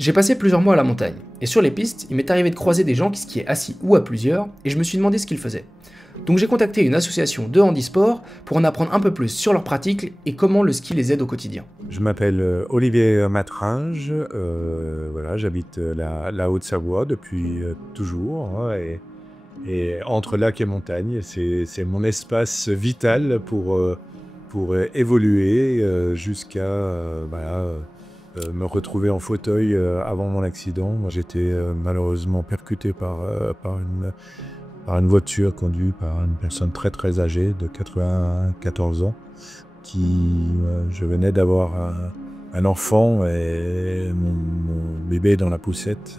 J'ai passé plusieurs mois à la montagne, et sur les pistes, il m'est arrivé de croiser des gens qui skiaient assis ou à plusieurs, et je me suis demandé ce qu'ils faisaient. Donc j'ai contacté une association de handisport pour en apprendre un peu plus sur leurs pratiques et comment le ski les aide au quotidien. Je m'appelle Olivier Matringe, voilà, j'habite la Haute-Savoie depuis toujours, hein, et entre lac et montagne, c'est mon espace vital pour évoluer jusqu'à me retrouver en fauteuil avant mon accident. J'étais malheureusement percuté par une voiture conduite par une personne très très âgée de 94 ans. Je venais d'avoir un enfant et mon bébé dans la poussette.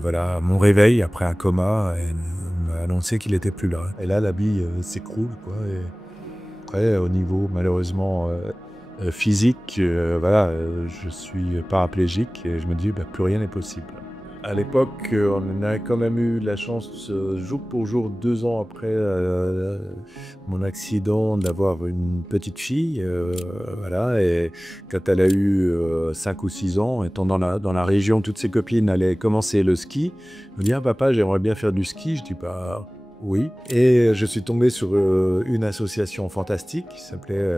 Voilà, mon réveil après un coma m'a annoncé qu'il n'était plus là. Et là, la bille s'écroule, quoi. Et après, au niveau malheureusement physique, voilà, je suis paraplégique et je me dis plus rien n'est possible. À l'époque, on a quand même eu la chance, jour pour jour, 2 ans après mon accident, d'avoir une petite fille. Voilà, et quand elle a eu 5 ou 6 ans, étant dans la région, toutes ses copines allaient commencer le ski. Elle me dit « Ah papa, j'aimerais bien faire du ski ». Je dis « Bah oui ». Et je suis tombé sur une association fantastique qui s'appelait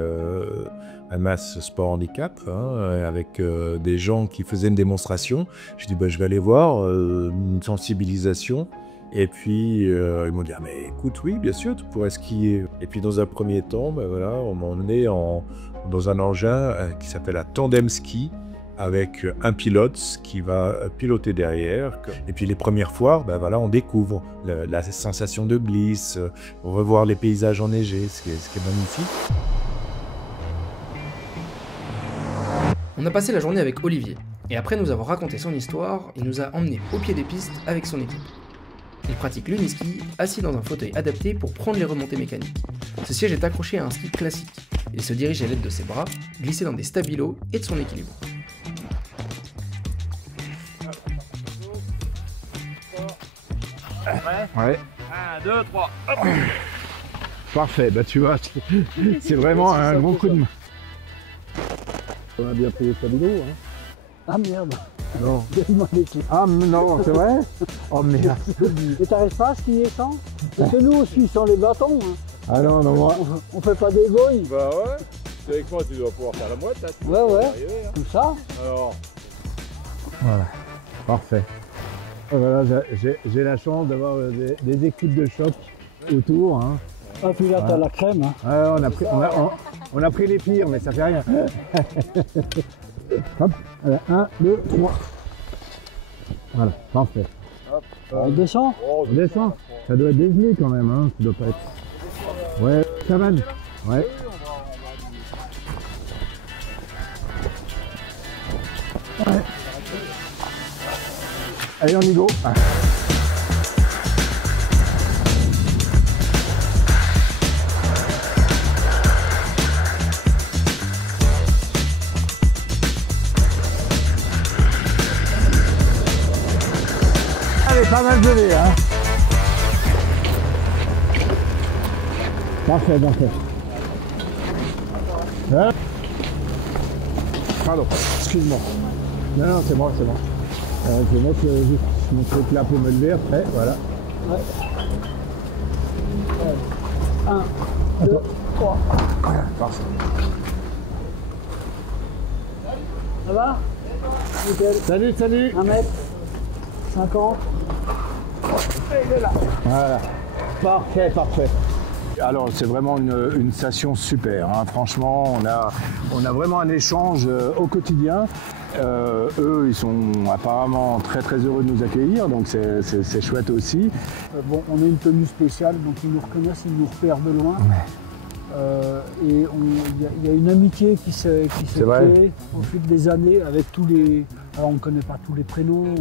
Amas Sport Handicap, hein, avec des gens qui faisaient une démonstration. Je dis je vais aller voir, une sensibilisation. Et puis ils m'ont dit ah mais écoute, oui bien sûr tu pourrais skier. Et puis dans un premier temps, voilà, on m'a emmené dans un engin qui s'appelle un tandem ski, avec un pilote qui va piloter derrière. Et puis les premières fois, voilà, on découvre la sensation de glisse, on va voir les paysages enneigés, ce qui est magnifique. On a passé la journée avec Olivier, et après nous avoir raconté son histoire, il nous a emmenés au pied des pistes avec son équipe. Il pratique l'uniski, assis dans un fauteuil adapté pour prendre les remontées mécaniques. Ce siège est accroché à un ski classique. Il se dirige à l'aide de ses bras, glissé dans des stabilos et de son équilibre. Ouais. 1, 2, 3, hop. Parfait, tu vois, c'est vraiment un gros coup de main. On a bien pris les stabilo, hein. Ah merde. Non. Ah non, c'est vrai. Oh merde. Et t'arrives pas à skier sans? Parce que nous on skie sans les bâtons. Hein. Ah non, moi. On fait pas des goyes. Bah ouais. C'est avec moi tu dois pouvoir faire la moite là. Ouais. Arriver, hein. Tout ça. Alors. Voilà. Parfait. Voilà, j'ai la chance d'avoir des équipes de choc autour. Hein. Ah puis là t'as la crème. Hein. Ouais, on a pris les pires, mais ça fait rien. Hop, 1, 2, 3. Voilà, parfait. Hop. On descend. On descend. Ça doit être dégelé quand même, hein. Ça doit pas être. Ouais, ça va. Ouais. Ouais. Allez, on y go. Allez, pas mal gelé, hein. Parfait. Hein? Pardon, excuse-moi. Non, c'est bon. Je vais mettre juste mon truc là pour me lever après, voilà. Ouais. 1, 2, 3. Voilà, parfait. Ça va? Nickel. Salut. 1 mètre. 50. Et il est là. Voilà. Parfait. Alors c'est vraiment une station super, hein. Franchement on a vraiment un échange au quotidien. Eux ils sont apparemment très très heureux de nous accueillir, donc c'est chouette aussi. Bon, on a une tenue spéciale, donc ils nous reconnaissent, ils nous repèrent de loin. Et il y a une amitié qui s'est créée au fil des années avec tous les... Alors on ne connaît pas tous les prénoms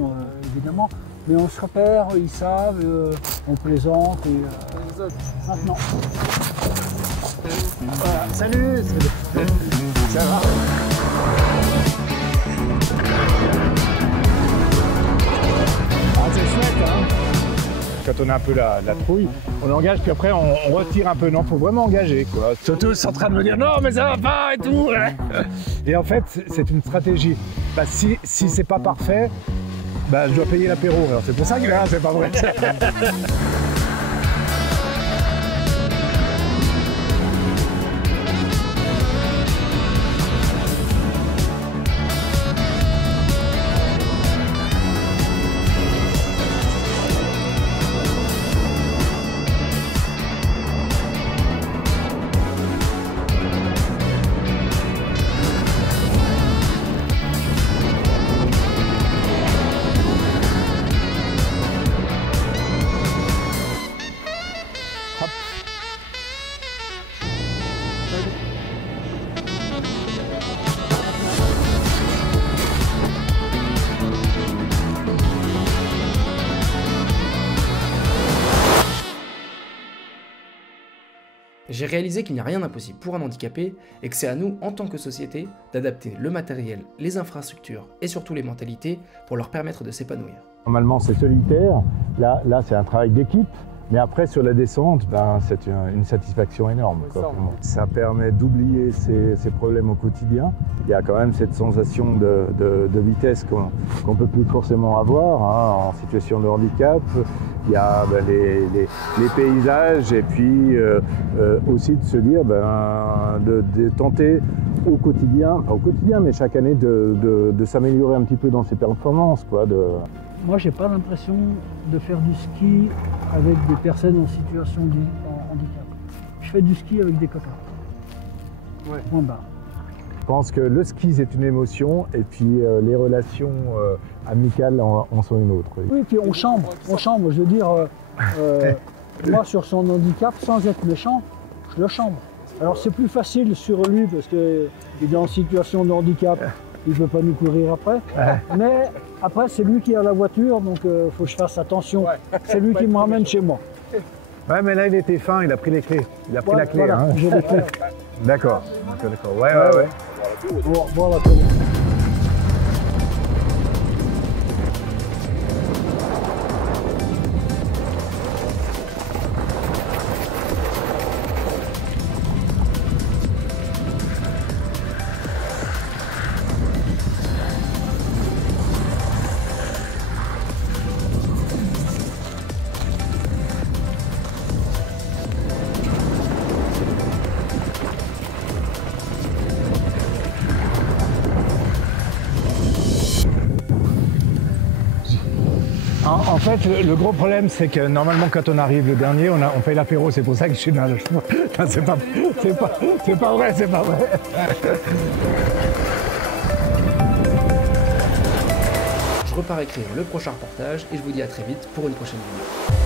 évidemment, mais on se repère, ils savent, on plaisante et maintenant. Voilà. Salut. Ça va? Ah c'est chouette, hein. quand on a un peu la trouille, on engage, puis après on retire un peu. Non, faut vraiment engager, quoi. Ils sont tous en train de me dire non, mais ça va pas et tout. Et en fait, c'est une stratégie. Bah, si c'est pas parfait, bah, je dois payer l'apéro. Alors c'est pour ça qu'il est là, c'est pas vrai. J'ai réalisé qu'il n'y a rien d'impossible pour un handicapé et que c'est à nous, en tant que société, d'adapter le matériel, les infrastructures et surtout les mentalités pour leur permettre de s'épanouir. Normalement, c'est solitaire. Là c'est un travail d'équipe. Mais après, sur la descente, ben, c'est une satisfaction énorme, quoi. Ça permet d'oublier ces problèmes au quotidien. Il y a quand même cette sensation de vitesse qu'on ne peut plus forcément avoir, hein, en situation de handicap. Il y a ben, les paysages et puis aussi de se dire, de tenter au quotidien, mais chaque année de s'améliorer un petit peu dans ses performances, quoi. Moi, j'ai pas l'impression de faire du ski avec des personnes en situation de handicap. Je fais du ski avec des copains. Ouais. Point barre. Je pense que le ski, c'est une émotion, et puis les relations amicales en sont une autre. Oui, puis on chambre. Je veux dire, moi, sur son handicap, sans être méchant, je le chambre. Alors, c'est plus facile sur lui parce qu'il est en situation de handicap. Il ne peut pas nous courir après. Mais après, c'est lui qui a la voiture, donc il faut que je fasse attention. C'est lui qui me ramène chez moi. Ouais, mais là, il était fin, il a pris les clés. Il a pris la clé. Voilà, hein. j'ai les clés. D'accord. Ouais. Voilà. En fait, le gros problème, c'est que normalement, quand on arrive le dernier, on fait l'apéro. C'est pour ça que je suis là. C'est pas vrai. Je repars écrire le prochain reportage et je vous dis à très vite pour une prochaine vidéo.